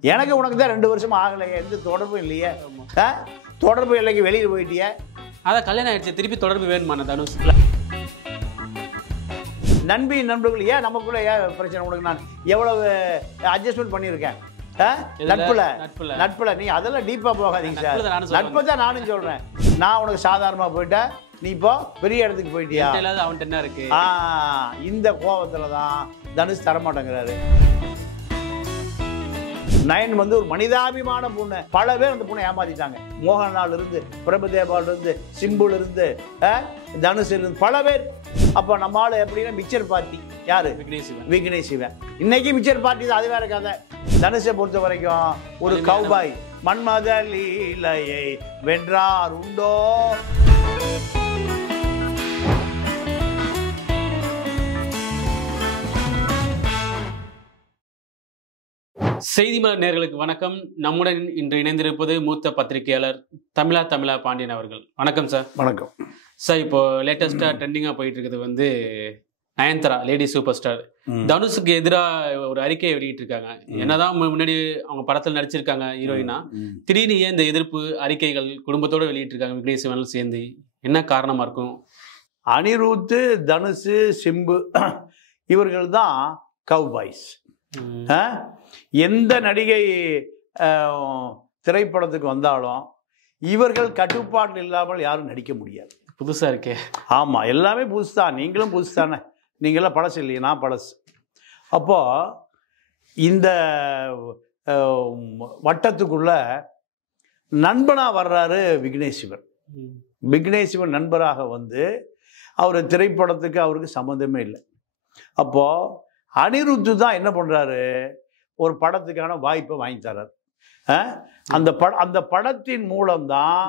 எனக்கு உனக்கு தான் 2 வருஷம் ஆகலையே, எந்த தொடர்பும் இல்லையே. தொடர்பு இல்லைக்கு வெளியில் போயிட்டியே. அதான் கல்யாணம் ஆயிடுச்சு, திருப்பி தொடர்பு வேணுமான தனுஷ்? நண்பி நண்பர்கள் ஏன் நமக்குள்ள ஏன் பிரச்சனை? உனக்கு நான் எவ்வளவு அட்ஜஸ்ட்மெண்ட் பண்ணியிருக்கேன் நட்புல. நீ அதெல்லாம் டீப்பா போகாதீங்க சார். நட்பை தான் நானும் சொல்றேன். நான் உனக்கு சாதாரணமா போயிட்டேன், நீ இப்போ பெரிய இடத்துக்கு போயிட்டியா? அவன்கிட்ட என்ன இருக்கு? இந்த கோபத்துல தான் தனுஷ் தரமாட்டேங்கிறாரு. நயன் வந்து ஒரு மனிதாபிமான பொண்ணு. பல பேர் அந்த பொண்ணை ஏமாத்திட்டாங்க. மோகன்லால் இருந்து, பிரபுதேவால் இருந்து, சிம்புல இருந்து, தனுஷ் இருந்து பல பேர். அப்போ நம்ம ஆளு எப்படின்னா மிக்சர் பார்ட்டி. யாரு? விக்னேஷ் சிவன். இன்னைக்கு மிக்சர் பார்ட்டி தான், அது வேற கதை. தனுஷை பொறுத்த வரைக்கும் ஒரு கௌபாய். மன்மத லீலையை வென்றார் உண்டோ? செய்தி மலர் நேயர்களுக்கு வணக்கம். நம்முடன் இன்று இணைந்திருப்பது மூத்த பத்திரிகையாளர் தமிழா பாண்டியன் அவர்கள். வணக்கம் சார். வணக்கம் சார். இப்போ லேட்டஸ்டா ட்ரெண்டிங்கா போயிட்டு இருக்கிறது வந்து நயன்தாரா, லேடி சூப்பர் ஸ்டார், தனுஷுக்கு எதிராக ஒரு அறிக்கையை வெளியிட்டு இருக்காங்க. என்னதான் முன்னாடி அவங்க படத்தில் நடிச்சிருக்காங்க ஹீரோயினா, திடீர்னு ஏன் இந்த எதிர்ப்பு அறிக்கைகள் குடும்பத்தோடு வெளியிட்டு இருக்காங்க விக்னேஷ் சிவன் சேர்ந்து? என்ன காரணமா இருக்கும்? அனிருத், தனுஷ், சிம்பு இவர்கள் தான் கவுபாய்ஸ். எந்த நடிகை திரைப்படத்துக்கு வந்தாலும் இவர்கள் கட்டுப்பாட்டில் இல்லாமல் யாரும் நடிக்க முடியாது. புதுசா இருக்கே. ஆமா, எல்லாமே புதுசு தான். நீங்களும் புதுசு தானே. நீங்களாம் பழசு இல்லையே, நான் பழசு. அப்போ இந்த வட்டத்துக்குள்ள நண்பனா வர்றாரு விக்னேஷ் சிவன். விக்னேஷ் சிவன் நண்பராக வந்து அவர் திரைப்படத்துக்கு அவருக்கு சம்மந்தமே இல்லை. அப்போ அனிருத்து தான் என்ன பண்றாரு, ஒரு படத்துக்கான வாய்ப்பை வாங்கி தர்றாரு. அந்த படத்தின் மூலம்தான்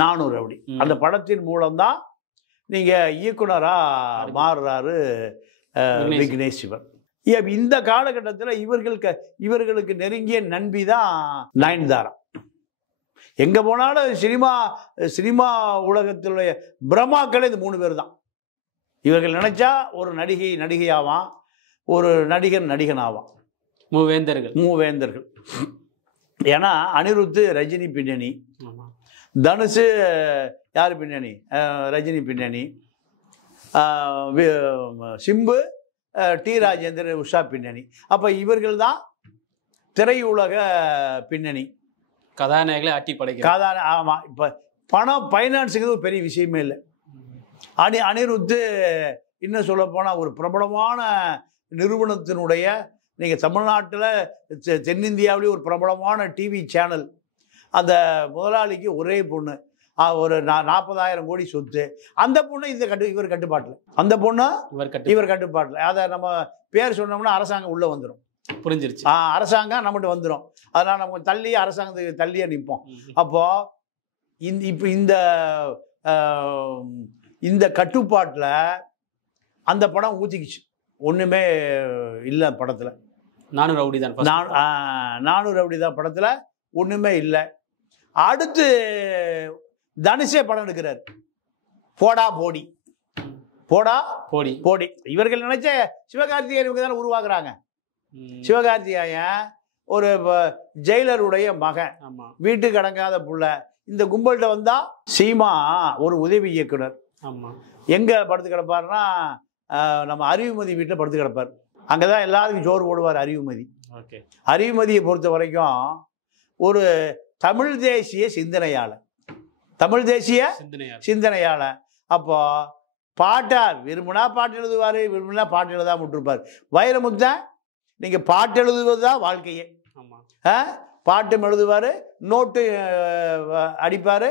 நானும் ரவுடி. அந்த படத்தின் மூலம்தான் நீங்க இயக்குனரா மாறுறாரு விக்னேஷ் சிவன். இந்த காலகட்டத்தில் இவர்களுக்கு நெருங்கிய நண்பி தான் நயன்தாரா. எங்க போனாலும் சினிமா உலகத்தினுடைய பிரம்மாக்களே இது 3 பேர் தான். இவர்கள் நினைச்சா ஒரு நடிகையாவான், ஒரு நடிகனாவான். மூவேந்தர்கள். ஏன்னா அனிருத் ரஜினி பின்னணி, தனுஷ் யார் பின்னணி? ரஜினி பின்னணி, சிம்பு டி ராஜேந்திரன், உஷா பின்னணி. அப்போ இவர்கள் தான் திரையுலக பின்னணி, கதாநாயகளை ஆட்டி படைக்க. ஆமாம். இப்போ பணம் ஃபைனான்ஸுங்கிறது ஒரு பெரிய விஷயமே இல்லை. அனிருத் இன்னும் சொல்ல போனால் ஒரு பிரபலமான நிறுவனத்தினுடைய, நீங்கள் தமிழ்நாட்டில் தென்னிந்தியாவிலேயே ஒரு பிரபலமான டிவி சேனல், அந்த முதலாளிக்கு ஒரே பொண்ணு, ஒரு 40,000 கோடி சொத்து. அந்த பொண்ணு இவர் கட்டுப்பாட்டில், அந்த பொண்ணு இவர் கட்டுப்பாட்டில். அதை நம்ம பேர் சொன்னோம்னா அரசாங்கம் உள்ளே வந்துடும். புரிஞ்சிருச்சு. அரசாங்கம் நம்மகிட்ட வந்துடும். அதனால் நம்ம அரசாங்கத்துக்கு தள்ளியே நிற்போம். அப்போது இப்போ இந்த கட்டுப்பாட்டில் அந்த படம் ஊற்றிக்கிச்சு. ஒன்றுமே இல்லை படத்தில். நானும் ரவுடி தான் படத்தில் ஒன்றுமே இல்லை. அடுத்து தனுஷே படம் எடுக்கிறார், போடா போடி. இவர்கள் நினைச்ச சிவகார்த்திகேயன் இவங்க தானே உருவாக்குறாங்க. சிவகார்த்திகேயன் ஒரு ஜெயிலருடைய மகன், வீட்டுக்கு அடங்காத புள்ள. இந்த கும்பல்கிட்ட வந்தா சீமா ஒரு உதவி இயக்குனர். எங்க படுத்து கிடப்பாருன்னா நம்ம அறிவுமதி வீட்டில் படுத்து கிடப்பார். அங்கதான் எல்லாருக்கும் சோறு போடுவார் அறிவுமதி. அறிவுமதியை பொறுத்த வரைக்கும் ஒரு தமிழ் தேசிய சிந்தனையாளர். அப்போ பாட்டா விரும்பினா பாட்டு எழுதுவார், விரும்பினா பாட்டு எழுதாம விட்டுருப்பார். வைரமுத்தன் நீங்க பாட்டு எழுதுவதுதான் வாழ்க்கையே. பாட்டும் எழுதுவார், நோட்டு அடிப்பார்.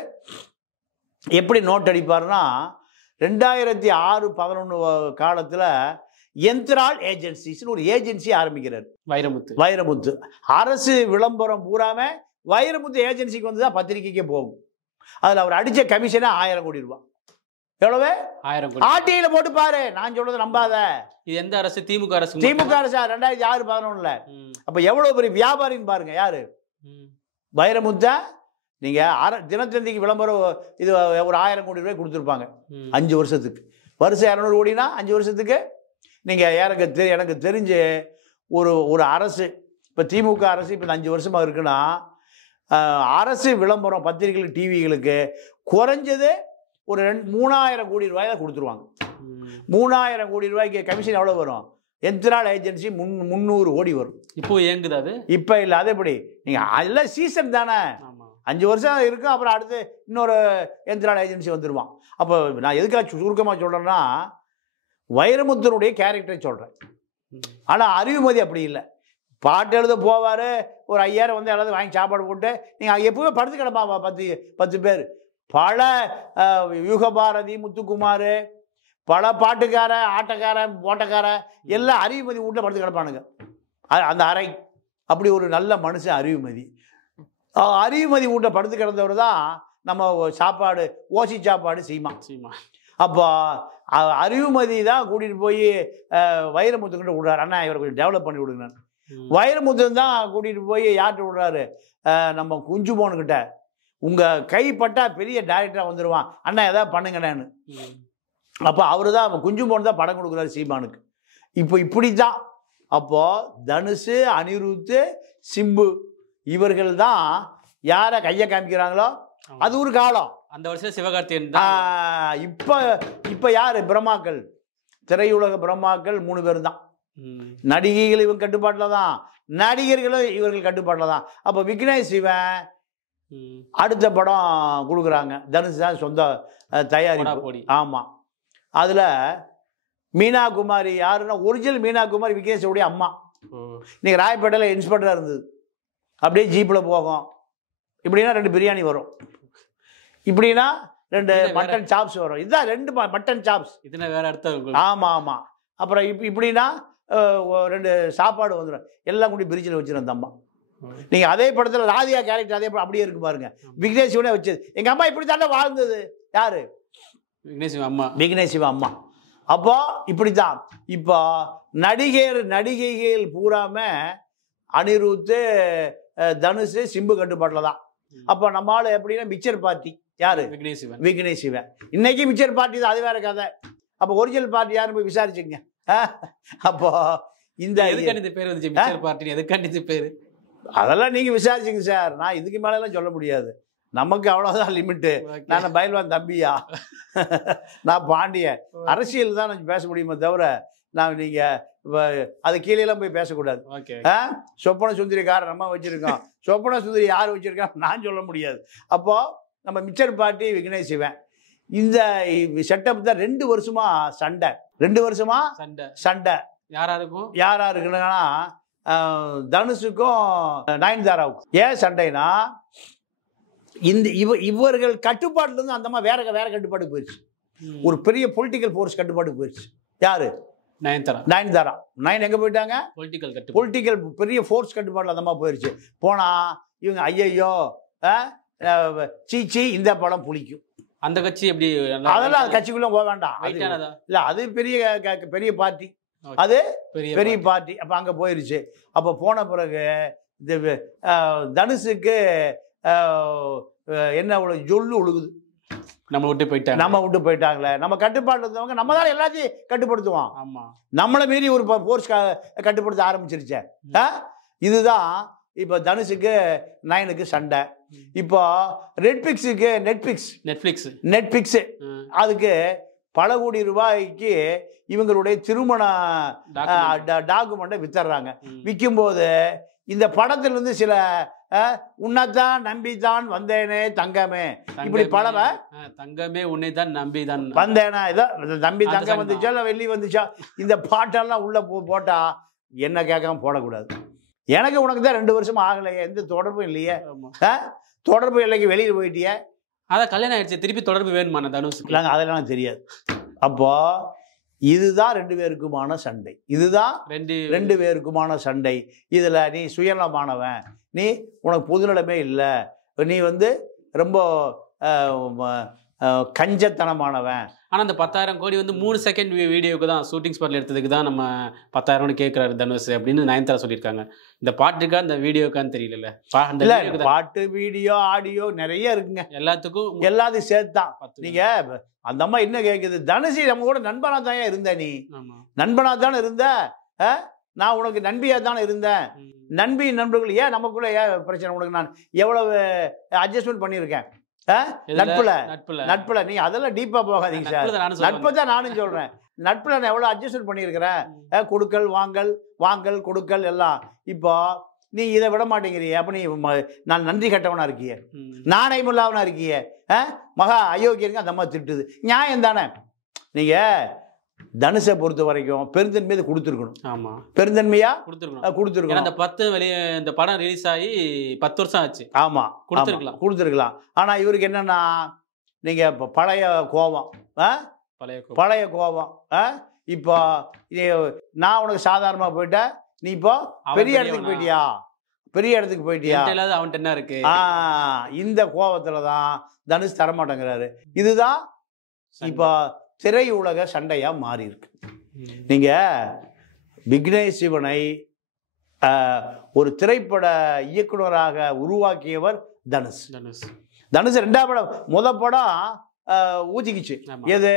எப்படி நோட்டு அடிப்பார்னா 2006-11 காலத்தில் எந்திரால் ஏஜென்சிஸ்னு ஒரு ஏஜென்சி ஆரம்பிக்கிறார் வைரமுத்து. அரசு விளம்பரம் பூராம வைரமுத்து ஏஜென்சிக்கு வந்து தான் பத்திரிகைக்கே போகும். அதில் அவர் அடித்த கமிஷனே 1000 கோடி ரூபாய். எவ்வளவு? 1000 கோடி. ஆர்டிஐல போட்டு பாரு, நான் சொல்றது நம்பாத. இது எந்த அரசு? திமுக அரசு. 2006-11. அப்ப எவ்வளவு பெரிய வியாபாரின்னு பாருங்க. யாரு? வைரமுத்தா. நீங்க தினத்தந்திக்கு விளம்பரம் இது ஒரு 1000 கோடி ரூபாய் கொடுத்துருப்பாங்க 5 வருஷத்துக்கு. வருஷம் 200 கோடினா 5 வருஷத்துக்கு. நீங்க எனக்கு தெரிஞ்சு ஒரு அரசு இப்போ திமுக அரசு இப்போ 5 வருஷமா இருக்குன்னா அரசு விளம்பரம் பத்திரிகைகளுக்கு டிவிகளுக்கு குறைஞ்சது ஒரு 3000 கோடி ரூபாய் தான் கொடுத்துருவாங்க. 3000 கோடி ரூபாய்க்கு கமிஷன் எவ்வளோ வரும்? என்த்ரால் ஏஜென்சி 300 கோடி வரும். இப்போ ஏங்குது அது? இப்போ இல்லை, அது எப்படி? நீங்கள் அதெல்லாம் சீசன் தானே, 5 வருஷம் இருக்கும். அப்புறம் அடுத்து இன்னொரு என்த்ரால் ஏஜென்சி வந்துடுவான். அப்போ நான் எதுக்காக சுருக்கமாக சொல்கிறேன்னா, வைரமுத்துனுடைய கேரக்டரை சொல்கிறேன். ஆனால் அறிவுமதி அப்படி இல்லை. பாட்டு எழுத போவார், ஒரு 5000 வந்து எல்லாத்தையும் வாங்கி சாப்பாடு போட்டு நீங்கள் எப்பவுமே படுத்து கிடப்பா 10 பேர். பல யுகபாரதி, முத்துக்குமார், பல பாட்டுக்காரன், ஆட்டக்காரன், ஓட்டக்காரன் எல்லாம் அறிவுமதி வீட்டில் படுத்து கிடப்பானுங்க. அந்த அறை அப்படி ஒரு நல்ல மனுஷன் அறிவுமதி. அறிவுமதி வீட்டில் படுத்து கிடந்தவர் தான் நம்ம சாப்பாடு, ஓசி சாப்பாடு சீமா. அப்போ அறிவுமதி தான் கூட்டிகிட்டு போய் வைரமுத்துக்கிட்ட விடுறாரு. அண்ணா இவரை கொஞ்சம் டெவலப் பண்ணி விடுங்க. வைரமுத்து தான் கூட்டிகிட்டு போய் யார்கிட்ட விடுறாரு? நம்ம குஞ்சுமோனுக்கிட்ட. உங்கள் கைப்பட்டா பெரிய டைரக்டராக வந்துடுவான், அண்ணா எதாவது பண்ணுங்கண்ணேன்னு. அப்போ அவரு தான் குஞ்சுமோன் தான் படம் கொடுக்குறாரு சீமானுக்கு. இப்போ இப்படி தான். அப்போது தனுஷு, அனிருத்து, சிம்பு இவர்கள் தான் யாரை கையை காமிக்கிறாங்களோ அது ஒரு காலம். அந்த வருஷம் சிவகார்த்திகேயன். இப்போ யார் பிரம்மாக்கள்? திரையுலக பிரம்மாக்கள் 3 பேர் தான். நடிகைகள் இவங்க கட்டுப்பாட்டில் தான், நடிகர்களும் இவர்கள் கட்டுப்பாட்டில் தான். அப்போ விக்னேஷ் சிவன் அடுத்த படம் கொடுக்குறாங்க. தனுஷ் தான் சொந்த தயாரிப்பு. ஆமாம். அதில் மீனா குமாரி யாருன்னா ஒரிஜினல் மீனா குமாரி விக்னேஷோடைய அம்மா. இன்னைக்கு ராயப்பேட்டையில் இன்ஸ்பெக்டராக இருந்தது. அப்படியே ஜீப்பில் போகும். இப்படின்னா 2 பிரியாணி வரும், இப்படின்னா 2 மட்டன் சாப்ஸ் வரும். இதுதான் 2 மட்டன் சாப்ஸ். இதுனா வேற அர்த்தம். ஆமாம் ஆமாம். அப்புறம் இப்படின்னா 2 சாப்பாடு வந்துடும். எல்லாம் கூடி பிரிட்ஜில் வச்சிடும் அந்த அம்மா. நீங்கள் அதே படத்தில் ராதிகா கேரக்டர் அதே அப்படியே இருக்கு பாருங்க. விக்னேஷ் சிவனே வச்சது. எங்கள் அம்மா இப்படி தானே வாழ்ந்தது. யாரு? விக்னேஷ் அம்மா. விக்னேஷ் சிவன் அம்மா. அப்போ இப்படித்தான். இப்போ நடிகைகள் பூராம அனிருத்து, தனுஷ், சிம்பு கட்டுப்பாட்டில் தான். அப்போ நம்மளால எப்படின்னா மிக்சர் பார்ட்டி யாரு? விக்னேஷ் சிவன். இன்னைக்கு மிக்சர் பார்ட்டி தான், அது வேற கதை. அப்போ ஒரிஜினல் பார்ட்டி யாரும் போய் விசாரிச்சுங்க. அப்போ இந்த பேர் வந்துச்சு மிக்சர் பார்ட்டி, எதுக்காண்டி பேர்? அதெல்லாம் நீங்க விசாரிச்சுங்க சார். நான் இதுக்கு மேலெல்லாம் சொல்ல முடியாது. நமக்கு அவ்வளோதான் லிமிட்டு. நான் பயில்வான் தம்பியா, நான் பாண்டியன். அரசியல் தான் நான் பேச முடியுமே தவிர நான் நீங்கள் அது கீழேலாம் போய் பேசக்கூடாது. சொப்பன சுந்தரிக்காரன் நம்ம வச்சுருக்கோம், சொப்பன சுந்தரி யார் வச்சுருக்கா நான் சொல்ல முடியாது. அப்போது நம்ம மிக்சர் பார்ட்டி விக்னேஷ் சிவன் இந்த செட்டப் தான் 2 வருஷமா சண்டை. 2 வருஷமா சண்டை யாரா இருக்குன்னா தனுஷுக்கும் நயன்தாராவுக்கும். ஏன் சண்டைனா இந்த இவர்கள் கட்டுப்பாட்டுல இருந்து அந்த மாதிரி வேற கட்டுப்பாட்டுக்கு போயிடுச்சு. ஒரு பெரிய பொலிட்டிக்கல் ஃபோர்ஸ் கட்டுப்பாட்டுக்கு போயிடுச்சு. யாரு? நயன்தாரா. நயன் எங்க போயிட்டாங்க? பொலிட்டிக்கல் பெரிய ஃபோர்ஸ் கட்டுப்பாட்டில் அந்த மாதிரி போயிடுச்சு. போனா இவங்க ஐயோ சீச்சி இந்த படம் புளிக்கும். அந்த கட்சி எப்படி? அதெல்லாம் கட்சிக்குள்ள போக வேண்டாம். இல்ல அது பெரிய பார்ட்டி, அது பெரிய பார்ட்டி. அப்ப அங்க போயிருச்சு. அப்ப போன பிறகு இந்த தனுஷுக்கு என்ன ஜொல்லு ஒழுகுது. நம்ம விட்டு போயிட்டாங்களே. நம்ம கட்டுப்பாடு இருந்தவங்க நம்ம தான் எல்லாத்தையும் கட்டுப்படுத்துவோம். நம்மளை மீறி ஒரு போர்ஸ் கட்டுப்படுத்த ஆரம்பிச்சிருச்சே. இதுதான் இப்போ தனுஷுக்கு நயனுக்கு சண்டை. இப்போ நெட்ஃபிளிக்ஸ் அதுக்கு பல கோடி ரூபாய்க்கு இவங்களுடைய திருமண டாக்குமெண்ட்டை வித்துறாங்க. விற்கும்போது இந்த படத்திலிருந்து சில உன்னைத்தான் நம்பித்தான் வந்தேனே தங்கமே, இப்படி படம் தங்கமே உன்னைத்தான் நம்பிதான் வந்தேனா, இதோ நம்பி தங்கம் வந்துச்சா இல்லை வெள்ளி வந்துச்சா, இந்த பாட்டெல்லாம் உள்ள போட்டா என்ன கேட்காம போடக்கூடாது. எனக்கு உனக்கு தான் 2 வருஷமா ஆகலையே, எந்த தொடர்பும் இல்லையே. தொடர்பு இல்லைக்கு வெளியில் போயிட்டியே. அதான் கல்யாணம் ஆயிடுச்சு, திருப்பி தொடர்பு வேணுமா தனுஷுக்கு? அதெல்லாம் தெரியாது. அப்போ இதுதான் 2 பேருக்குமான சண்டை. இதுதான் 2 பேருக்குமான சண்டை. இதில் நீ சுயநலமானவன், நீ உனக்கு பொதுநலமே இல்லை, நீ ரொம்ப கஞ்சத்தனமானவன். ஆனால் அந்த 10,000 கோடி 3 செகண்ட் வீடியோக்கு தான், ஷூட்டிங் ஸ்பாட்ல எடுத்ததுக்கு தான் நம்ம 10,000 கேட்குறாரு தனுஷ் அப்படின்னு நயன்தாரா சொல்லியிருக்காங்க. இந்த பாட்டுக்கா இந்த வீடியோக்கான்னு தெரியல. பாட்டு, வீடியோ, ஆடியோ நிறைய இருக்குங்க. எல்லாத்தையும் சேர்த்தான். நீங்க அந்த அம்மா என்ன கேட்குது, தனுஷ் நம்ம கூட நண்பனா தான் இருந்த, நீ நண்பனா தானே இருந்த, நான் உனக்கு நண்பியாக தானே இருந்தேன். நண்பி நண்பர்கள் ஏன் நமக்குள்ள ஏன் பிரச்சனை? உனக்கு நான் எவ்வளவு அட்ஜஸ்ட்மெண்ட் பண்ணியிருக்கேன் நட்புல. நீ அதெல்லாம் டீப்பா போகாதீங்க சார். நட்பை தான் நானும் சொல்றேன். நட்புல நான் எவ்வளவு அட்ஜஸ்ட்மெண்ட் பண்ணியிருக்கிறேன். கொடுக்கல் வாங்கல் கொடுக்கல் எல்லாம். இப்போ நீ இதை விட மாட்டேங்கிறிய. அப்ப நீ நான் நன்றி கட்டவனா இருக்கிய, நாணயமில்லாவனா இருக்கிய, மகா அயோக்கியங்க அந்த அம்மா திட்டுது. நியாயம் தானே? நீங்க தனுஷை பொறுத்த வரைக்கும் பெருந்தன்மையை கொடுத்துருக்கணும். ஆமா, பெருந்தன்மையா கொடுத்துருக்கணும். அந்த 10 வெளியே இந்த படம் ரிலீஸ் ஆகி 10 வருஷம் ஆச்சு. ஆமா, கொடுத்துருக்கலாம். ஆனா இவருக்கு என்னன்னா, நீங்க பழைய கோபம், இப்போ நான் உனக்கு சாதாரணமா போயிட்டேன், நீ இப்போ பெரிய இடத்துக்கு போயிட்டியா, அவன்கிட்ட என்ன இருக்கு, இந்த கோபத்துலதான் தனுஷ் தரமாட்டேங்கிறாரு. இதுதான் இப்போ திரையுலக சண்டையா மாறி இருக்கு. நீங்க விக்னேஷ் சிவனை ஒரு திரைப்பட இயக்குனராக உருவாக்கியவர் தனுஷ். 2ஆம் படம், முதல் படம் ஊத்திக்கிச்சு. எது?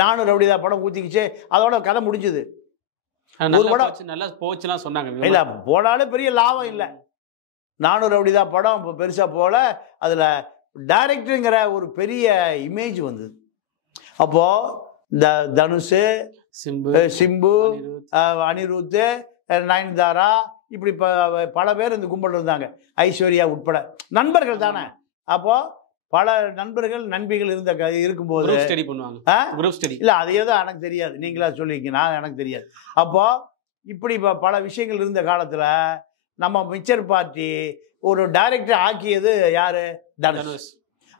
நானும் ரவுடிதா படம் ஊத்திக்கிச்சு. அதோட கதை முடிஞ்சது. ஒரு படம் நல்லா போச்சுலாம் சொன்னாங்க. இல்ல, போனாலும் பெரிய லாபம் இல்லை. நானும் ரவுடிதா படம் பெருசா போல. அதுல டைரக்டருங்கிற ஒரு பெரிய இமேஜ் வந்தது. அப்போ இந்த தனுஷ், சிம்பு, அனிருத், நயன்தாரா, இப்படி பல பேர் இந்த கும்பல் இருந்தாங்க, ஐஸ்வர்யா உட்பட. நண்பர்கள் தானே. அப்போ பல நண்பர்கள் நண்பிகள் இருக்கும்போது இல்ல, அதையே தான் எனக்கு தெரியாது, நீங்களா சொல்லிங்க, நான் எனக்கு தெரியாது. அப்போ இப்படி பல விஷயங்கள் இருந்த காலத்துல நம்ம மிச்சர் பார்ட்டி ஒரு டைரக்டர் ஆக்கியது யாரு? தனுஷ்.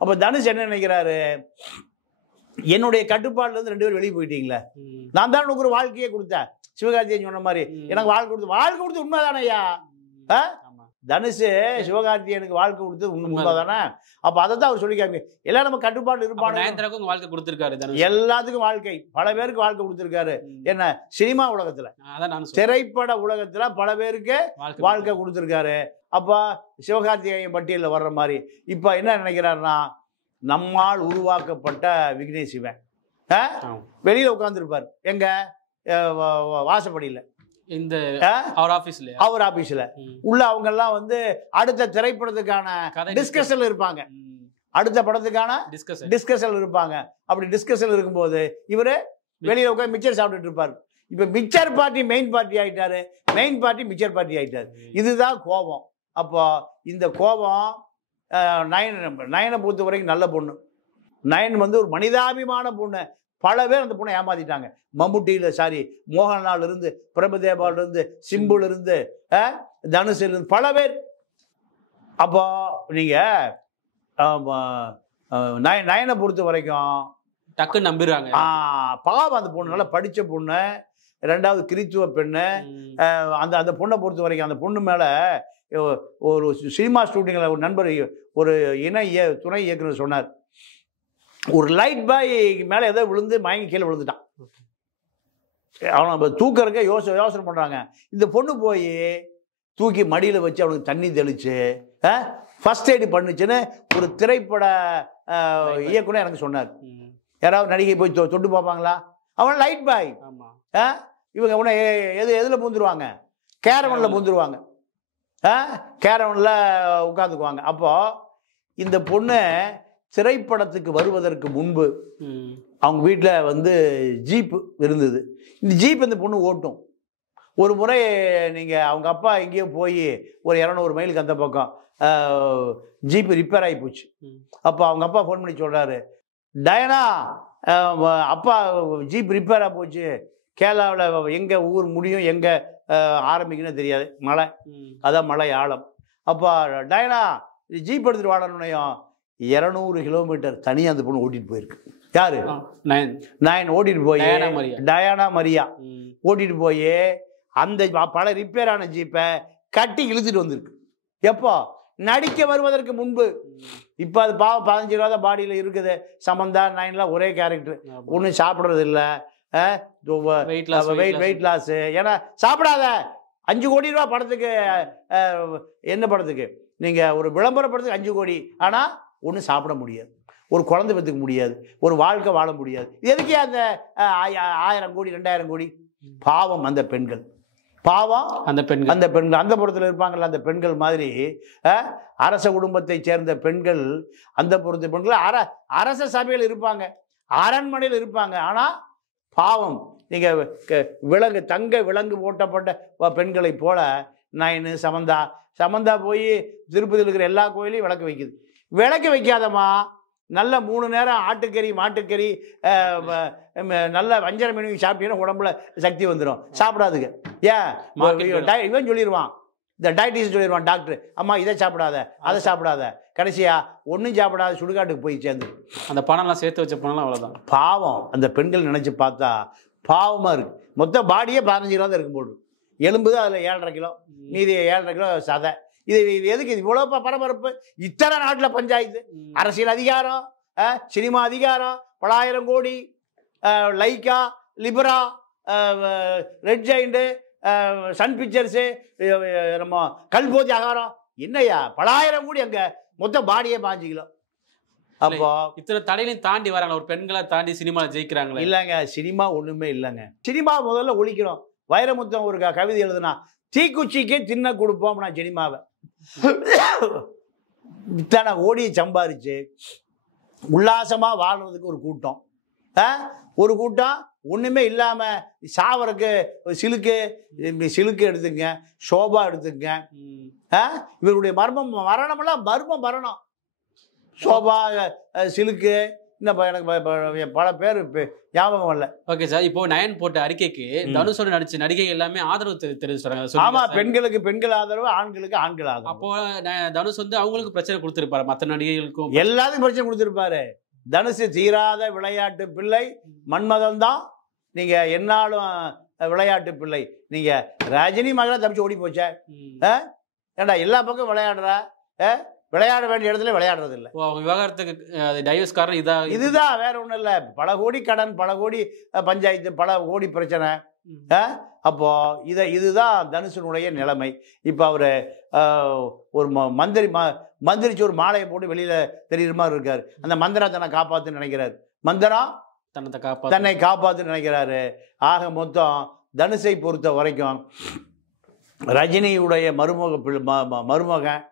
அப்ப தனுஷ் என்ன நினைக்கிறாரு, என்னுடைய கட்டுப்பாடுல இருந்து 2 பேரும் வெளியே போயிட்டீங்களே, நான் தான் உனக்கு ஒரு வாழ்க்கையே கொடுத்தேன். சிவகார்த்திகேயன் சொன்ன மாதிரி எனக்கு வாழ்க்கை கொடுத்து உண்மைதானே ஐயா? தனுஷ் சிவகார்த்திகேயனுக்கு வாழ்க்கை கொடுத்தது உண்மைதானே? அப்ப அதை தான் அவர் சொல்லிக்காங்க. எல்லாம் நம்ம கட்டுப்பாடு இருப்பாங்க. வாழ்க்கை கொடுத்திருக்காரு, எல்லாத்துக்கும் வாழ்க்கை, பல பேருக்கு வாழ்க்கை கொடுத்திருக்காரு. என்ன, சினிமா உலகத்துல, திரைப்பட உலகத்துல பல பேருக்கு வாழ்க்கை கொடுத்திருக்காரு. அப்ப சிவகார்த்திகேயன் பட்டியலில் வர்ற மாதிரி இப்ப என்ன நினைக்கிறாருன்னா, நம்மால் உருவாக்கப்பட்ட விக்னேஷ் சிவன் வெளியில உட்கார்ந்துருப்பார். எங்க? வாசப்படியில, இந்த அவர் ஆபீஸ்ல உள்ள அவங்க எல்லாம் வந்து அடுத்த திரைப்படத்துக்கான டிஸ்கஷன்ல இருப்பாங்க. அடுத்த படத்துக்கான டிஸ்கஷன்ல இருப்பாங்க. அப்படி டிஸ்கஷன்ல இருக்கும்போது இவரு வெளியில உட்காந்து மிச்சர் சாப்பிட்டுட்டு இருப்பாரு. இப்ப மிச்சர் பார்ட்டி மெயின் பார்ட்டி ஆயிட்டாரு, மெயின் பார்ட்டி மிச்சர் பார்ட்டி ஆயிட்டாரு. இதுதான் கோபம். அப்போ இந்த கோபம் நயனை பொறுத்த வரைக்கும் நல்ல பொண்ணு. நயன் வந்து ஒரு மனிதாபிமான பொண்ணு. பல பேர் அந்த பொண்ணை ஏமாத்திட்டாங்க. மம்முட்டியில, சாரி, மோகன்லால் இருந்து, பிரபுதேவால இருந்து, சிம்புல இருந்து, தனுஷ் இருந்து பல பேர். அப்போ நீங்க நயனை பொறுத்த வரைக்கும் டக்குன்னு நம்பிடுறாங்க. பாவம், அந்த பொண்ணு நல்லா படிச்ச பொண்ணு, 2வது கிறித்துவ பெண்ணு. அந்த பொண்ணை பொறுத்த வரைக்கும் அந்த பொண்ணு மேல ஒரு சினிமா ஷூட்டிங்ல ஒரு நண்பர், ஒரு துணை இயக்குனர் சொன்னார், ஒரு லைட் பாய் மேல ஏதோ விழுந்து மயங்கி கீழே விழுந்துட்டான். அவனை தூக்கறக்க யோசனை பண்றாங்க. இந்த பொண்ணு போய் தூக்கி மடியில வச்சு அவனுக்கு தண்ணி தெளிச்சு ஃபர்ஸ்ட் எய்டு பண்ணுச்சுன்னு ஒரு திரைப்பட இயக்குனர் எனக்கு சொன்னார். யாராவது நடிகை போய் தொட்டு பார்ப்பாங்களா? அவன் லைட் பாய். இவங்க உடனே எதுல பூந்துருவாங்க? கேரவன்ல பூந்துருவாங்க. கேரவன்ல உட்காந்துக்குவாங்க. அப்போ இந்த பொண்ணு திரைப்படத்துக்கு வருவதற்கு முன்பு அவங்க வீட்டில் வந்து ஜீப் இருந்தது. இந்த ஜீப் இந்த பொண்ணு ஓட்டும். ஒரு முறை நீங்கள் அவங்க அப்பா எங்கேயோ போய் ஒரு 200 மைலுக்கு அந்த பக்கம் ஜீப் ரிப்பேர் ஆகி போச்சு. அப்போ அவங்க அப்பா ஃபோன் பண்ணி சொல்கிறாரு, டயனா, அப்பா ஜீப் ரிப்பேராக போச்சு, கேரளாவில் எங்கே ஊர் முடியும் எங்கே ஆரம்பிக்கணும்னு தெரியாது, மலை, அதான் மலை ஆழம். அப்போ டயனா ஜீப் எடுத்துகிட்டு வாழணும்னையும் 200 கிலோமீட்டர் தனியாக அந்த பொண்ணு ஓட்டிட்டு போயிருக்கு. யாரு? நயன் ஓட்டிட்டு போய், டயானா மரியா ஓட்டிட்டு போய் அந்த பல ரிப்பேர் ஆன ஜீப்பை கட்டி இழுத்துட்டு வந்திருக்கு. எப்போ? நடிக்க வருவதற்கு முன்பு. இப்போ அது பாவம் 15 ரூபா தான் பாடியில் இருக்குது. சமந்தா, நயன்லாம் ஒரே கேரக்டர், ஒன்றும் சாப்பிட்றது இல்லை, வெயிட் லாஸ். ஏன்னா சாப்பிடாத 5 கோடி ரூபா படத்துக்கு, என்ன படத்துக்கு, நீங்கள் ஒரு விளம்பர படத்துக்கு 5 கோடி, ஆனால் ஒன்றும் சாப்பிட முடியாது. ஒரு குழந்தை பெற்றுக்க முடியாது, ஒரு வாழ்க்கை வாழ முடியாது. எதுக்கே அந்த 1000 கோடி 2000 கோடி? பாவம் அந்த பெண்கள், பாவம் அந்த பெண்கள் அந்த புறத்தில் இருப்பாங்கல்ல, அந்த பெண்கள் மாதிரி அரச குடும்பத்தை சேர்ந்த பெண்கள், அந்த புறத்து பெண்கள் அரச சபையில் இருப்பாங்க, அரண்மனையில் இருப்பாங்க. ஆனால் பாவம், நீங்கள் விலங்கு தங்க விலங்கு ஓட்டப்பட்ட பெண்களை போல நயனு சமந்தா போய் திருப்பதியில் இருக்கிற எல்லா கோயிலையும் விளக்கு வைக்குது. விளக்கு வைக்காதம்மா, நல்ல 3 நேரம் ஆட்டுக்கறி மாட்டுக்கறி நல்ல வஞ்சர மீன் சாப்பிட்டீங்கன்னா உடம்புல சக்தி வந்துடும். சாப்பிடாதுங்க. ஏன் இவன் சொல்லிடுவான், இந்த டயட்டிஷியன் சொல்லிடுவான், டாக்டர், அம்மா இதை சாப்பிடாத அதை சாப்பிடாத, கடைசியா ஒன்றும் சாப்பிடாத சுடுகாட்டுக்கு போய் சேர்ந்து அந்த பணம்லாம் சேர்த்து வச்ச பணம்லாம் அவ்வளோதான். பாவம் அந்த பெண்கள் நினச்சி பார்த்தா பாவமாக இருக்குது. மொத்த பாடியே 15 கிலோ தான் இருக்கும் போடு, எலும்பு தான் அதில் 7.5 கிலோ, மீதி 7.5 கிலோ சதை. இது எதுக்கு இவ்வளோ பரபரப்பு? இத்தனை நாட்டில் பஞ்சாயத்து, அரசியல் அதிகாரம், சினிமா அதிகாரம், பல ஆயிரம் கோடி, Lyca, Libra, Red Giant, Sun Pictures, நம்ம கல்போதி ஆகாரம், என்னையா பல ஆயிரம் கோடி, அங்கே மொத்த பாடியே 15 கிலோ. அப்போ இத்தனை தடையிலையும் தாண்டி வராங்க, ஒரு பெண்களை தாண்டி சினிமாவில் ஜெயிக்கிறாங்களே. இல்லைங்க, சினிமா ஒன்றுமே இல்லைங்க. சினிமா முதல்ல ஒழிக்கணும். வைரமுத்தம் ஒரு கவிதை எழுதுனா, தீக்குச்சிக்கே தின்ன கொடுப்போம் நான் சினிமாவை. இத்தனை கோடியை சம்பாரிச்சு உல்லாசமாக வாழ்றதுக்கு ஒரு கூட்டம், ஒரு கூட்டம் ஒன்றுமே இல்லாமல் சாவருக்கு சிலுக்கு எடுத்துங்க, சோபா எடுத்துங்க. இவருடைய மரணமெல்லாம் மரணம். சோபா, சிலுக்கு, இன்னும் எனக்கு பல பேர் ஞாபகம் வரல. ஓகே சார், இப்போ நயன் போட்ட அறிக்கைக்கு தனுஷோட நடிச்ச நடிகை எல்லாமே ஆதரவு தெரிவிச்சாங்க. ஆமா, பெண்களுக்கு பெண்கள் ஆதரவு, ஆண்களுக்கு ஆண்கள் ஆதரவு. அப்போ தனுஷ் வந்து அவங்களுக்கு பிரச்சனை கொடுத்திருப்பாரு, மற்ற நடிகைகளுக்கும் எல்லாத்துக்கும் பிரச்சனை கொடுத்திருப்பாரு. தனுஷ் தீராத விளையாட்டு பிள்ளை, மன்மதன் தான். நீங்க என்னாலும் விளையாட்டு பிள்ளை. நீங்க ரஜினி மகளை தப்பிச்சு ஓடி போச்ச, ஏண்டா எல்லா பக்கம் விளையாடுறா, விளையாட வேண்டிய இடத்துல விளையாடுறது இல்லை. விவகாரத்துக்கு டைவர்ஸ் காரணம் இதுதான், வேற ஒன்றும் இல்லை. பல கோடி கடன், பல கோடி பஞ்சாயத்து, பல கோடி பிரச்சனை. அப்போ இதுதான் தனுஷனுடைய நிலைமை. இப்போ அவரு ஒரு மந்திரிச்சு ஒரு மாலையை போட்டு வெளியில தெரியுற மாதிரி இருக்காரு. அந்த மந்திரா தன்னை காப்பாத்துன்னு நினைக்கிறாரு, மந்திரா தன்னை காப்பாத்து நினைக்கிறாரு. ஆக மொத்தம் தனுஷை பொறுத்த வரைக்கும் ரஜினியுடைய மருமகன்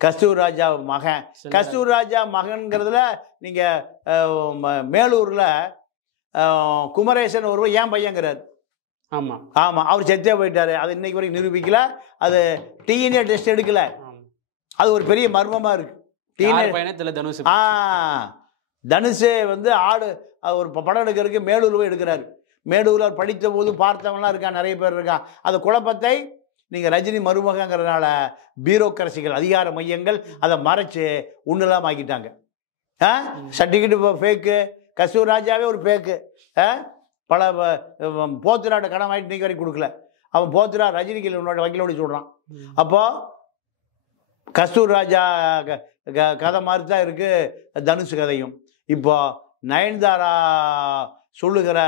கஸ்தூர்ராஜா மகன். கஸ்தூர்ராஜா மகன்கிறதுல நீங்க மேலூர்ல குமரேசன் ஒருவர் ஏன் பையங்கிறார். ஆமா ஆமா, அவர் செத்தே போயிட்டாரு. அது இன்னைக்கு வரைக்கும் நிரூபிக்கல. அது டிஎன்ஏ டெஸ்ட் எடுக்கல. அது ஒரு பெரிய மர்மமா இருக்கு. தனுஷே வந்து ஒரு படம் எடுக்கிறதுக்கு மேலூர் போய் எடுக்கிறாரு. மேலூர்ல படித்த போது பார்த்தவங்களாம் இருக்கான், நிறைய பேர் இருக்கான். அந்த குழப்பத்தை நீங்க ரஜினி மருமகங்கிறதுனால பியூரோக்ரசிகள், அதிகார மையங்கள் அதை மறைச்சு ஒன்றுலாம் ஆக்கிட்டாங்க. சர்டிஃபிகேட் ஃபேக்கு, கஸ்தூர்ராஜாவே ஒரு ஃபேக்கு. பல போத்துராட்ட கடன் வாங்கிட்டு இன்னைக்கு வரைக்கும் கொடுக்கல. அவன் போத்துரா ரஜினிக்கு வக்கீலோடு சொல்கிறான். அப்போ கஸ்தூர்ராஜா கதை மாதிரி தான் இருக்கு தனுஷ் கதையும். இப்போ நயன்தாரா சொல்லுகிற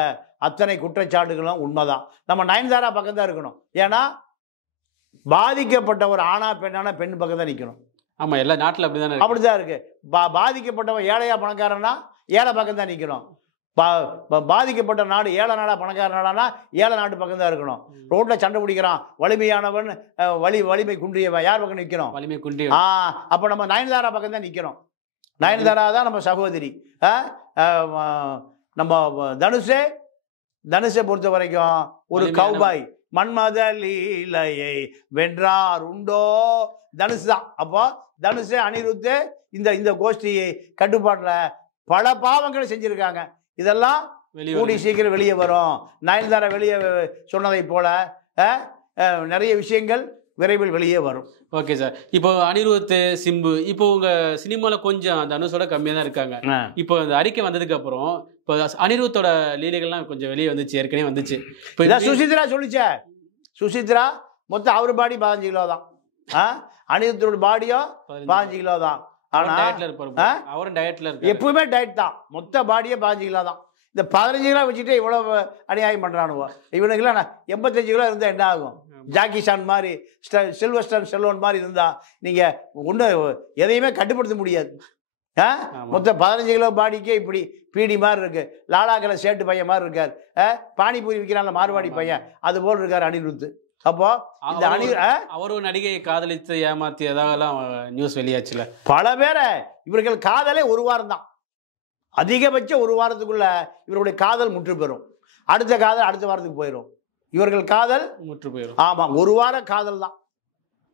அத்தனை குற்றச்சாட்டுகளும் உண்மைதான். நம்ம நயன்தாரா பக்கம் தான் இருக்கணும். ஏன்னா பாதிக்கப்பட்டவர் ஆனா பெண்ணான பெண் பக்கம் தான் நிற்கணும். ஆமா, எல்லா நாட்டில் அப்படிதான் அப்படிதான் இருக்கு. பாதிக்கப்பட்டவன் ஏழையா பணக்காரனா ஏழை பக்கம் தான் நிற்கணும். பாதிக்கப்பட்ட நாடு ஏழை நாடா பணக்கார நாடானா ஏழை நாட்டு பக்கம் தான் இருக்கணும். ரோட்ல சண்டை பிடிக்கிறான் வலிமையானவன், வலிமை குன்றியவன், யார் பக்கம் நிற்கணும்? வலிமை குன்றிய. அப்ப நம்ம நயன்தாரா பக்கம் தான் நிற்கணும். நயன்தாரா தான் நம்ம சகோதரி. நம்ம தனுஷை பொறுத்த வரைக்கும் ஒரு கௌபாய். மன்மத லீலையை வென்றார் உண்டோ, தனுஷ் தான். அப்போ தனுஷ் அனிருத்து இந்த கோஷ்டியை கட்டுப்பாட்டில் பல பாவங்களை செஞ்சிருக்காங்க. இதெல்லாம் கூடி சீக்கிரம் வெளியே வரும். நயன்தாரா வெளியே சொன்னதை போல நிறைய விஷயங்கள் விரைவில் வெளியே வரும். ஓகே சார், இப்போ அனிருத், சிம்பு இப்போ உங்க சினிமால கொஞ்சம் தனுஷோட கம்மியா தான் இருக்காங்க. இப்போ இந்த அறிக்கை வந்ததுக்கு அப்புறம் இப்போ அனிருத்தோட லீலைகள்லாம் கொஞ்சம் வெளியே வந்துச்சு, ஏற்கனவே வந்துச்சு. இப்போ சுசித்ரா சொல்லிச்சே, சுசித்ரா மொத்தம் அவர் பாடி 15 கிலோ தான், அனிருத்தோட பாடியும் 15 கிலோ தான். ஆனா அவரும் டயட்ல இருக்கு, எப்பவுமே டயட் தான். மொத்த பாடியே 15 கிலோ தான். இந்த 15 கிலோ வச்சுட்டு இவ்வளவு அநியாயம் பண்றானுவோ. இவனுக்குலாம் 85 கிலோ இருந்தா என்ன ஆகும்? ஜாக்கி சான் மாதிரி, சில்வஸ்டர் ஸ்டல்லோன் மாதிரி இருந்தா நீங்க ஒண்ணு எதையுமே கட்டுப்படுத்த முடியாது. மொத்தம் 15 கிலோ பாடிக்கே இப்படி பீடி மாதிரி இருக்கு. லாலாக்கலை சேட்டு பையன் மாதிரி இருக்கார். பானிபூரி விற்கிறான்ல மார்வாடி பையன், அது போல் இருக்கார் அனிருத். அப்போ இந்த அவரும் நடிகையை காதலித்து ஏமாத்தியதாகலாம் நியூஸ் வெளியாச்சுல. பல பேரை இவர்கள் காதலே ஒரு வாரம் தான், அதிகபட்சம் ஒரு வாரத்துக்குள்ள இவருடைய காதல் முற்று பெறும். அடுத்த காதல் அடுத்த வாரத்துக்கு போயிடும். இவர்கள் காதல் முற்று போயிடும். ஆமாம், ஒரு வார காதல் தான்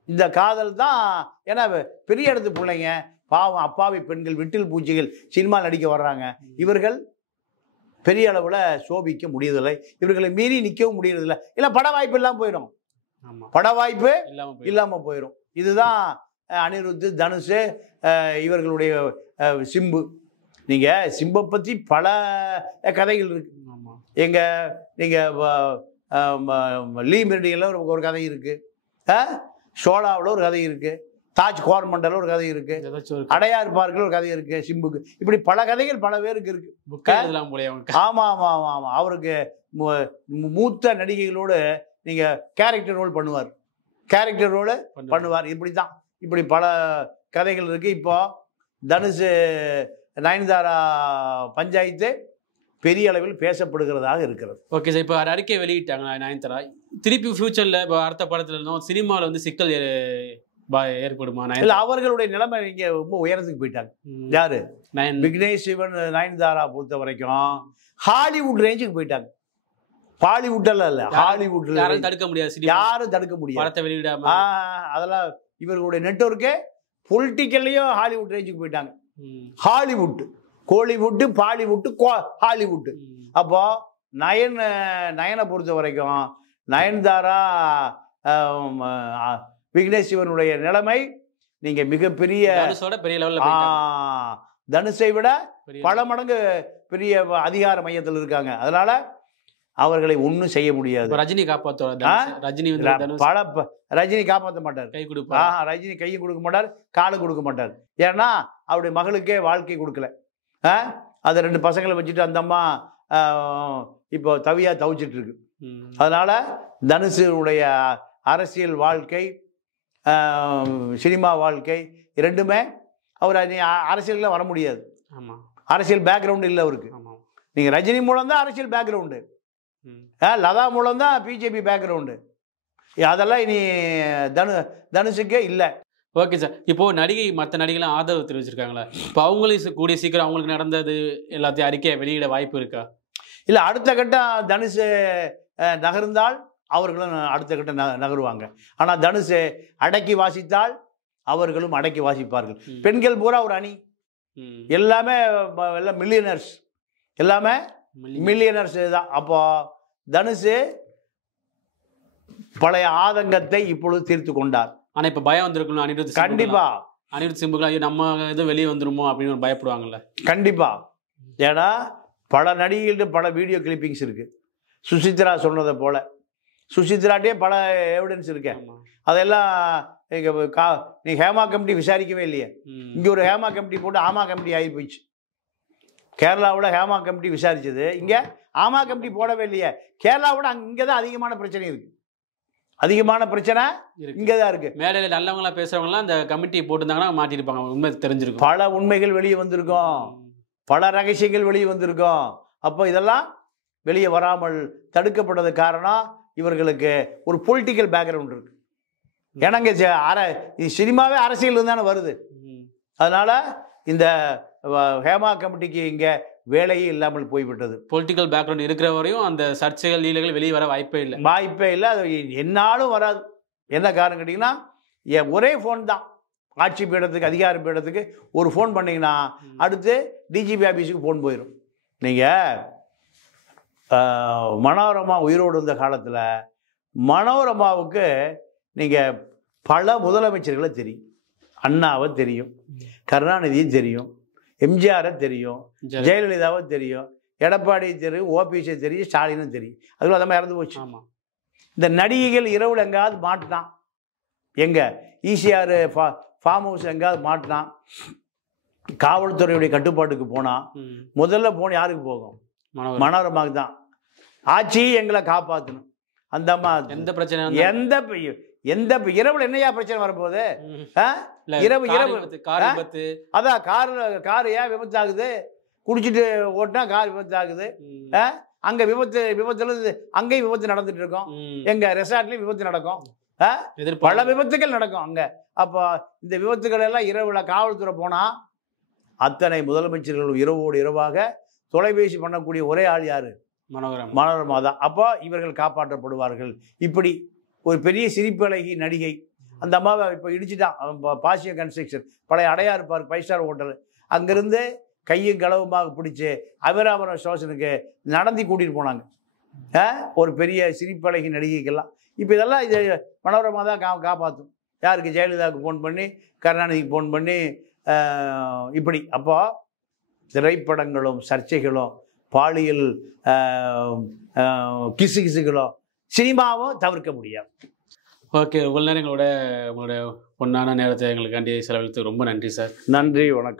இந்த காதல் தான். ஏன்னா பெரிய இடத்து பிள்ளைங்க, பாவம் அப்பாவி பெண்கள், விட்டில் பூச்சிகள் சினிமா நடிக்க வர்றாங்க. இவர்கள் பெரிய அளவில் சோபிக்க முடியதில்லை, இவர்களை மீறி நிற்கவும் முடியறதில்லை. இல்லை பட வாய்ப்பு இல்லாமல் போயிடும், பட வாய்ப்பு இல்லாமல் போயிடும். இதுதான் அனிருத், தனுஷ், இவர்களுடைய சிம்பு. நீங்கள் சிம்பை பற்றி பல கதைகள் இருக்கு. நீங்கள் லீ மெரிடியனில் ஒரு கதை இருக்கு, ஷோலாவில் ஒரு கதை இருக்கு, தாஜ் கோரமண்டல ஒரு கதை இருக்கு, அடையார் பார்க்கில் ஒரு கதை இருக்கு சிம்புக்கு. இப்படி பல கதைகள் பல பேருக்கு இருக்கு. ஆமா ஆமா ஆமா ஆமா. அவருக்கு மூத்த நடிகைகளோடு நீங்க கேரக்டர் ரோல் பண்ணுவார், கேரக்டர் ரோல் பண்ணுவார். இப்படிதான் இப்படி பல கதைகள் இருக்கு. இப்போ தனுஷ் நயன்தாரா பஞ்சாயத்து பெரிய அளவில் பேசப்படுகிறதாக இருக்கிறது. ஓகே சார், இப்போ அறிக்கை வெளியிட்டாங்க நயன்தாரா. திருப்பி ஃபியூச்சர்ல இப்போ அடுத்த படத்துல இருந்தோம் சினிமாவில் வந்து சிக்கல் ஏற்படுமா? இல்ல, அவர்களுடைய நிலைமை இங்க ரொம்ப உயரத்துக்கு போயிட்டாங்க. யாரு? விக்னேஷ் சிவன் நயன்தாரா பொறுத்த வரைக்கும் ஹாலிவுட் ரேஞ்சுக்கு போயிட்டாங்க. பாலிவுட்ல இல்ல, ஹாலிவுட்ல யாரும் தடுக்க முடியாது, யாரும் தடுக்க முடியாது படத்தை வெளியிடாம. அதெல்லாம் இவர்களுடைய நெட்வொர்க்கே பொலிட்டிக்கல்லையும் ஹாலிவுட் ரேஞ்சுக்கு போயிட்டாங்க. Hollywood, Kollywood, Bollywood, Hollywood. அப்போ நயனை பொறுத்த வரைக்கும் நயன்தாரா விக்னேஷ் சிவனுடைய நிலைமை நீங்க மிகப்பெரிய தனுஷை விட பல மடங்கு பெரிய அதிகார மையத்தில் இருக்காங்க. அதனால அவர்களை ஒன்றும் செய்ய முடியாது. ரஜினி ரஜினி காப்பாற்ற மாட்டார், கை கொடுப்பா. ரஜினி கையை கொடுக்க மாட்டார், காலை கொடுக்க மாட்டார். ஏன்னா அவருடைய மகளுக்கே வாழ்க்கை கொடுக்கல. அதை 2 பசங்களை வச்சுட்டு அந்த அம்மா இப்போ தவிச்சிட்டு இருக்கு. அதனால தனுஷுடைய அரசியல் வாழ்க்கை, சினிமா வாழ்க்கை இரண்டுமே அவர் அரசியலில் வர முடியாது. அரசியல் பேக்ரவுண்டு இல்லை அவருக்கு. நீங்கள் ரஜினி மூலம் தான் அரசியல் பேக்ரவுண்டு, லதா மூலம் தான் பிஜேபி பேக்ரவுண்டு. அதெல்லாம் இனி தனுஷுக்கே இல்லை. ஓகே சார், இப்போ நடிகை மற்ற நடிகைலாம் ஆதரவு தெரிவிச்சிருக்காங்களா? இப்போ அவங்களுக்கு கூடிய சீக்கிரம் அவங்களுக்கு நடந்தது எல்லாத்தையும் அறிக்கையை வெளியிட வாய்ப்பு இருக்கா? இல்லை, அடுத்த கட்டம் தனுஷ் நகர்ந்தால் அவர்களும் அடுத்த கட்டம் நகருவாங்க. ஆனால் தனுஷ் அடக்கி வாசித்தால் அவர்களும் அடக்கி வாசிப்பார்கள். பெண்கள் பூரா ஒரு அணி, எல்லாமே எல்லாம் மில்லியனர்ஸ், எல்லாமே மில்லியனர்ஸ் தான். அப்போ தனுஷ் பழைய ஆதங்கத்தை இப்பொழுது தீர்த்து கொண்டார். ஆனால் இப்போ பயம் வந்திருக்கணும் அனிருத். கண்டிப்பா அனிருத் சிம்புக்கு நம்ம இது வெளியே வந்துருமோ அப்படின்னு பயப்படுவாங்கல்ல. கண்டிப்பா. ஏன்னா பல நடிகைகள்கிட்ட பல வீடியோ கிளிப்பிங்ஸ் இருக்கு. சுசித்ரா சொன்னதை போல சுசித்ராட்டே பல எவிடன்ஸ் இருக்கு. அதெல்லாம் நீ ஹேமா கமிட்டி விசாரிக்கவே இல்லையே. இங்கே ஒரு ஹேமா கமிட்டி போட்டு ஆமா கமிட்டி ஆகி போயிடுச்சு. கேரளாவோட ஹேமா கமிட்டி விசாரிச்சது, இங்கே ஆமா கமிட்டி போடவே இல்லையே. கேரளாவோட இங்கே தான் அதிகமான பிரச்சனை இருக்கு. அதிகமான பிரச்சனை இங்கே தான் இருக்கு. மேடையில் நல்லவங்களா பேசுறவங்களாம் அந்த கமிட்டி போட்டுருந்தாங்கன்னா மாட்டிருப்பாங்க, உண்மை தெரிஞ்சிருக்கும். பல உண்மைகள் வெளியே வந்திருக்கும், பல ரகசியங்கள் வெளியே வந்திருக்கும். அப்போ இதெல்லாம் வெளியே வராமல் தடுக்கப்பட்டது காரணம் இவர்களுக்கு ஒரு பொலிட்டிக்கல் பேக்ரவுண்ட் இருக்கு. ஏன்னாங்க சினிமாவே அரசியல் தானே வருது. அதனால இந்த ஹேமா கமிட்டிக்கு இங்கே வேலையே இல்லாமல் போய்விட்டது. பொலிட்டிக்கல் பேக்ரவுண்ட் இருக்கிற வரையும் அந்த சர்ச்சைகள் லீலைகள் வெளியே வர வாய்ப்பே இல்லை. அது என்னாலும் வராது. என்ன காரணம் கேட்டிங்கன்னா, ஒரே ஃபோன் தான். ஆட்சி பீடத்துக்கு, அதிகார பீடத்துக்கு ஒரு ஃபோன் பண்ணிங்கன்னா அடுத்து டிஜிபி ஆஃபீஸுக்கு ஃபோன் போயிடும். நீங்கள் மனோரமா உயிரோடு இருந்த காலத்தில் மனோரமாவுக்கு நீங்கள் பல முதலமைச்சர்களை தெரியும். அண்ணாவை தெரியும், கருணாநிதியை தெரியும், எம்ஜிஆரை தெரியும், ஜெயலலிதாவை தெரியும், எடப்பாடி தெரியும், ஓபிஎஸ்ஐ தெரியும், ஸ்டாலினும் தெரியும். அதுக்குள்ள அதெல்லாம் இறந்து போச்சு. இந்த நடிகைகள் இரவுல எங்காவது மாட்டினான், எங்க ஈசிஆர் ஃபார்ம் ஹவுஸ் எங்காவது மாட்டினான், காவல்துறையுடைய கட்டுப்பாட்டுக்கு போனான், முதல்ல போன யாருக்கு போகும்? மனோரமாவுக்கு தான். ஆட்சி எங்களை காப்பாற்றணும். அந்த அம்மா எந்த பிரச்சனை எந்த இரவுல என்னையா பிரச்சனை வரப்போகுது? இரவு அதான் கார் ஏன் விபத்து ஆகுது? குடிச்சிட்டு ஓட்டினா கார் விபத்து ஆகுது. அங்க விபத்துல அங்கேயும் விபத்து நடந்துட்டு இருக்கோம். எங்க ரெசார்ட்லயும் விபத்து நடக்கும். பல விபத்துகள் நடக்கும் அங்க. அப்போ இந்த விபத்துக்கள் எல்லாம் இரவுல காவல்துறை போனா அத்தனை முதலமைச்சர்களும் இரவோடு இரவாக தொலைபேசி பண்ணக்கூடிய ஒரே ஆள் யாரு? மனோரமா தான். அப்போ இவர்கள் காப்பாற்றப்படுவார்கள். இப்படி ஒரு பெரிய சிரிப்பழகி நடிகை அந்த அம்மாவை இப்போ இடிச்சுட்டான். பாசிய கன்ஸ்ட்ரக்ஷன் பழைய அடையாறு பார்க் 5 ஸ்டார் ஹோட்டல் அங்கிருந்து கையும் களவுமாக பிடிச்சி அபிராமரம் ஸ்டேஷனுக்கு நடந்து கூட்டிகிட்டு போனாங்க. ஒரு பெரிய சிரிப்பழகி நடிகைக்கெல்லாம். இப்போ இதெல்லாம் இது மனோரமா தான் காப்பாற்றும். யாருக்கு? ஜெயலலிதாவுக்கு ஃபோன் பண்ணி, கருணாநிதிக்கு ஃபோன் பண்ணி, இப்படி. அப்போ திரைப்படங்களும் சர்ச்சைகளும் பாலியல் கிசுகிசுகளும் சினிமாவும் தவிர்க்க முடியாது. ஓகே, இவ்வளோ நேரம் உங்களோட பொன்னான நேரத்தை எங்களுக்காண்டி செலவழித்து ரொம்ப நன்றி சார். நன்றி, வணக்கம்.